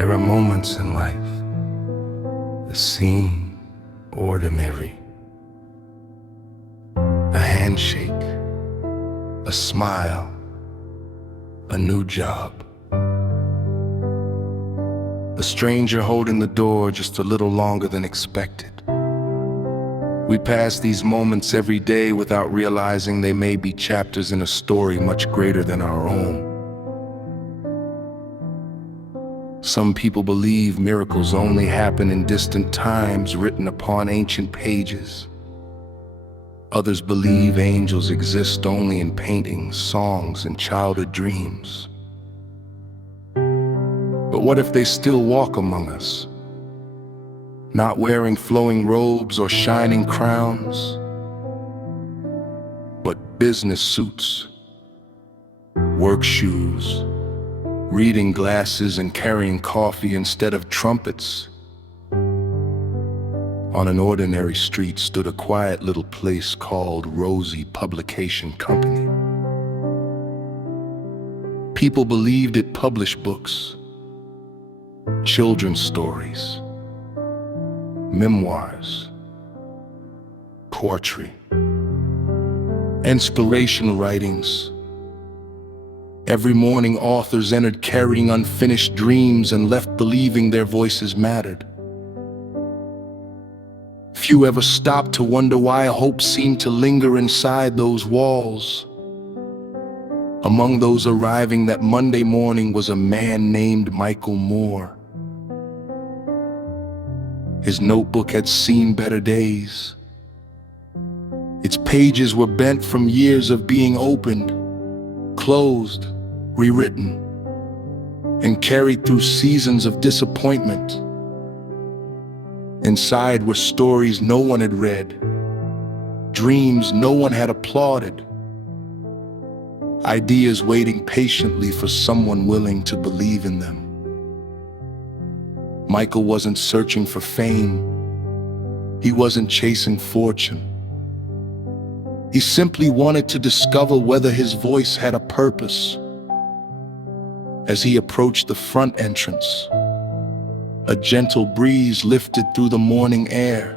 There are moments in life that seem ordinary. A handshake, a smile, a new job. A stranger holding the door just a little longer than expected. We pass these moments every day without realizing they may be chapters in a story much greater than our own. Some people believe miracles only happen in distant times written upon ancient pages. Others believe angels exist only in paintings, songs, and childhood dreams. But what if they still walk among us, not wearing flowing robes or shining crowns, but business suits, work shoes, reading glasses, and carrying coffee instead of trumpets? On an ordinary street stood a quiet little place called Rosie Publication Company. People believed it published books, children's stories, memoirs, poetry, inspirational writings. Every morning, authors entered carrying unfinished dreams and left believing their voices mattered. Few ever stopped to wonder why hope seemed to linger inside those walls. Among those arriving that Monday morning was a man named Michael Moore. His notebook had seen better days. Its pages were bent from years of being opened, closed, rewritten, and carried through seasons of disappointment. Inside were stories no one had read, dreams no one had applauded, ideas waiting patiently for someone willing to believe in them. Michael wasn't searching for fame. He wasn't chasing fortune. He simply wanted to discover whether his voice had a purpose. As he approached the front entrance, a gentle breeze lifted through the morning air.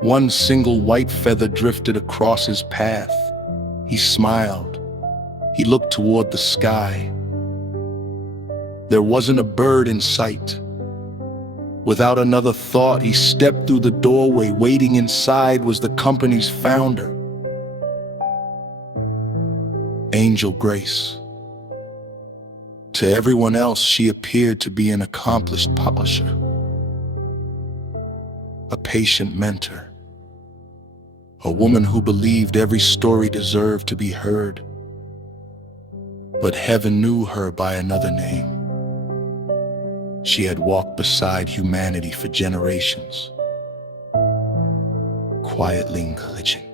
One single white feather drifted across his path. He smiled. He looked toward the sky. There wasn't a bird in sight. Without another thought, he stepped through the doorway. Waiting inside was the company's founder, Angel Grace. To everyone else, she appeared to be an accomplished publisher, a patient mentor, a woman who believed every story deserved to be heard. But heaven knew her by another name. She had walked beside humanity for generations, quietly encouraging,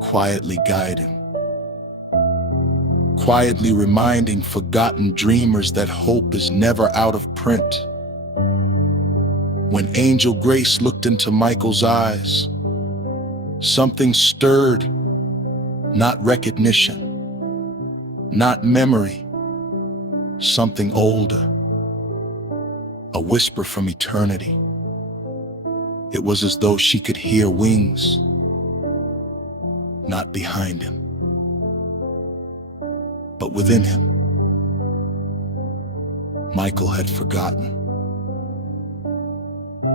quietly guiding, quietly reminding forgotten dreamers that hope is never out of print. When Angel Grace looked into Michael's eyes, something stirred. Not recognition, not memory, something older. A whisper from eternity. It was as though she could hear wings, not behind him, but within him. Michael had forgotten.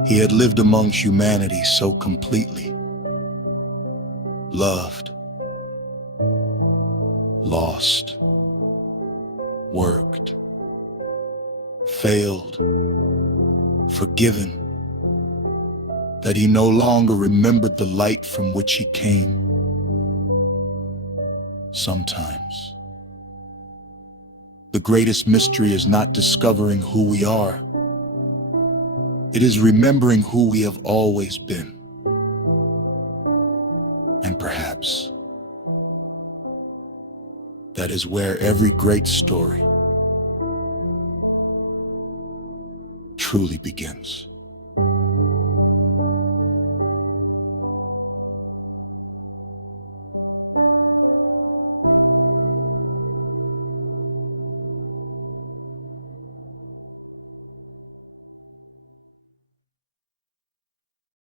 He had lived among humanity so completely, loved, lost, worked, failed, forgiven, that he no longer remembered the light from which he came. Sometimes, the greatest mystery is not discovering who we are. It is remembering who we have always been. And perhaps, that is where every great story truly begins.